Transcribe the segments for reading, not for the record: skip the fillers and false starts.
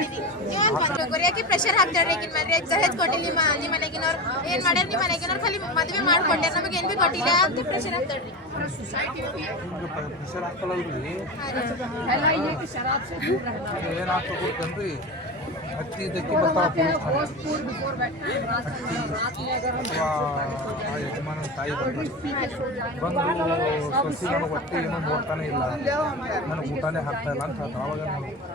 ಕಡಿದಿ ನೀವು ಬಂದ್ರು ಗೊರಿಯಾಕಿ ಪ್ರೆಷರ್ ಹಾಕ್ತಾಳ್ರಿ ಈಗಿನ ಮದ್ವೆ ದಹೇಜ್ ಕೊಟ್ಟಿಲ್ಲ ನಿಮ್ಮ ಮನೆಗಿನವ್ರು ಏನ್ ಮಾಡ್ಯಾರ ನಿಮ್ಮ ಮನೆಗಿನವ್ರು ಖಾಲಿ ಮದ್ವೆ ಮಾಡ್ಕೊಂಡ್ಯಾರ ನಮಗೆ ಏನ್ ಬಿ ಕೊಟ್ಟಿಲ್ಲ ಅಂತ ಪ್ರೆಷರ್ ಹಾಕ್ತಾಳ್ರಿ ಪ್ರೆಷರ್ ಹಾಕಲ್ಲಲ್ರಿ ಏನ್ ಹಾಕ್ಬೇಕಂದ್ರಿ ಅಕ್ಕಿ ಇದಕ್ಕೆ ಬರ್ತಾವ ಅಥವಾ ಆ ಯಜಮಾನನ ತಾಯಿ ಬಂದು ಸೊಸಿ ನನಗೆ ಒಟ್ಟು ಏನೋ ನೋಡ್ತಾನೆ ಇಲ್ಲ ನನಗೆ ಊಟನೇ ಹಾಕ್ತಾ ಇಲ್ಲ ಅಂತ ಹೇಳ್ತಾರೆ. ಅವಾಗ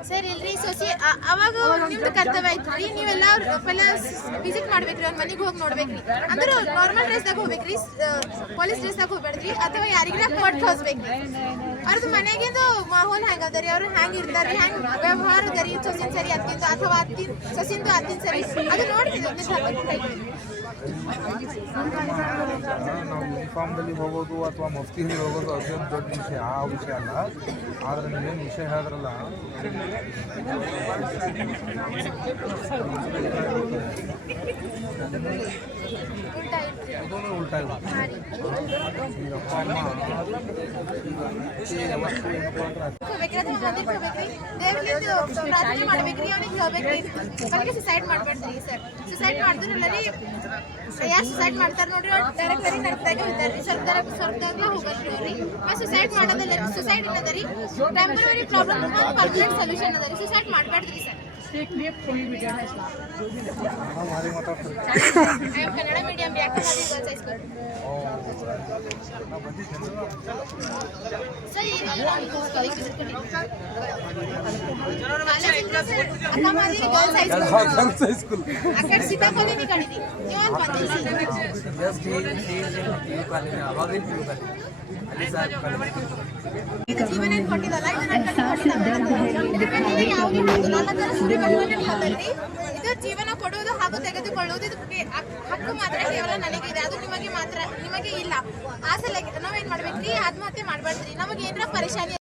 ಸರ್ ಇಲ್ರಿ ಸೊಸಿ ಅವಾಗ ನಿಮ್ದು ಕರ್ತವ್ಯ ಐತ್ರಿ ನೀವೆಲ್ಲ ವಿಸಿಟ್ ಮಾಡ್ಬೇಕ್ರಿ ಅವ್ರ ಮನೆಗೆ ಹೋಗಿ ನೋಡ್ಬೇಕ್ರಿ ಅಂದ್ರೆ ನಾರ್ಮಲ್ ಡ್ರೆಸ್ದಾಗ ಹೋಗ್ಬೇಕ್ರಿ ಪೊಲೀಸ್ ಡ್ರೆಸ್ದಾಗ ಹೋಗ್ಬೇಡ್ರಿ ಅಥವಾ ಯಾರಿಗಾರ ಕೊಟ್ಟು ಕಳಿಸ್ಬೇಕ್ರಿ ಅವ್ರದ್ದು ಮನೆಗಿಂದು ಮಾಹೋಲ್ ಹೆಂಗದರಿ ಅವ್ರು ಹೆಂಗ್ ಇರ್ತಾರ್ರಿ ಹೆಂಗ್ ವ್ಯವಹಾರ ಅದರಿ ಸೊಸಿನ ಸರಿ ಅತ್ತಿಂದು ಅಥವಾ ಸೊಸಿಂದು ಅತ್ತಿನ ಸರಿ ಅದು ನೋಡ್ರಿ ನಾವು ಯೂನಿಫಾರ್ಮ್ದಲ್ಲಿ ಹೋಗೋದು ಅಥವಾ ಮಫ್ತಿಲಿ ಹೋಗೋದು ಅದೊಂದು ದೊಡ್ಡ ವಿಷಯ, ಆ ವಿಷಯ ಅಲ್ಲ. ಆದರೆ ನೀವೇನು ವಿಷಯ ಹೇಳಿದ್ರಲ್ಲ ಇದೂ ಉಲ್ಟಾ ಇಲ್ಲ. ಈಗ ಅಪ್ಪ ಅಮ್ಮ ಸುಸೈಡ್ ಮಾಡ್ಬೇಡ್ರಿ ಸರ್. ಸುಸೈಡ್ ಮಾಡಿದ್ರಲ್ಲ ರೀ ಯಾರು ಸುಸೈಡ್ ಮಾಡ್ತಾರೆ ನೋಡ್ರಿ ಅವ್ರು ಡೈರೆಕ್ಟ್ ಬರೀ ನರ್ಕದಾಗೆ ಹೋಗ್ತಾರ್ರಿ ಸ್ವರ್ಗದಾಗ ಹೋಗ್ಬೇಕ್ರಿ ಅವ್ರಿ ಸುಸೈಡ್ ಮಾಡೋದಲ್ಲ ರೀ. ಸುಸೈಡ್ ಏನದ ರೀ ಟೆಂಪರರಿ ಪ್ರಾಬ್ಲಮ್ ಪರ್ಮನೆಂಟ್ ಸೊಲ್ಯೂಷನ್ ಅದ ರೀ. ಸುಸೈಡ್ ಮಾಡ್ಬೇಡ್ರಿ ಸರ್. ಕನ್ನಡ ಮೀಡಿಯಂ అక్కడ సీతాకోలని కడిది ಜೀವನ ಕೊಟ್ಟಿದ್ದಲ್ಲ ಇದು ಜೀವನ ಕೊಡುವುದು ಹಾಗೂ ತೆಗೆದುಕೊಳ್ಳುವುದು ಹಕ್ಕು ಮಾತ್ರ ಕೇವಲ ನನಗಿದೆ, ಅದು ನಿಮಗೆ ಮಾತ್ರ, ನಿಮಗೆ ಇಲ್ಲ. ಆ ಸಲ ನಾವೇನ್ ಮಾಡ್ಬೇಕ್ರಿ ಆತ್ಮಹತ್ಯೆ ಮಾಡ್ಬಾರ್ದ್ರಿ. ನಮಗೆ ಏನಾರ ಪರೇಶಾನಿ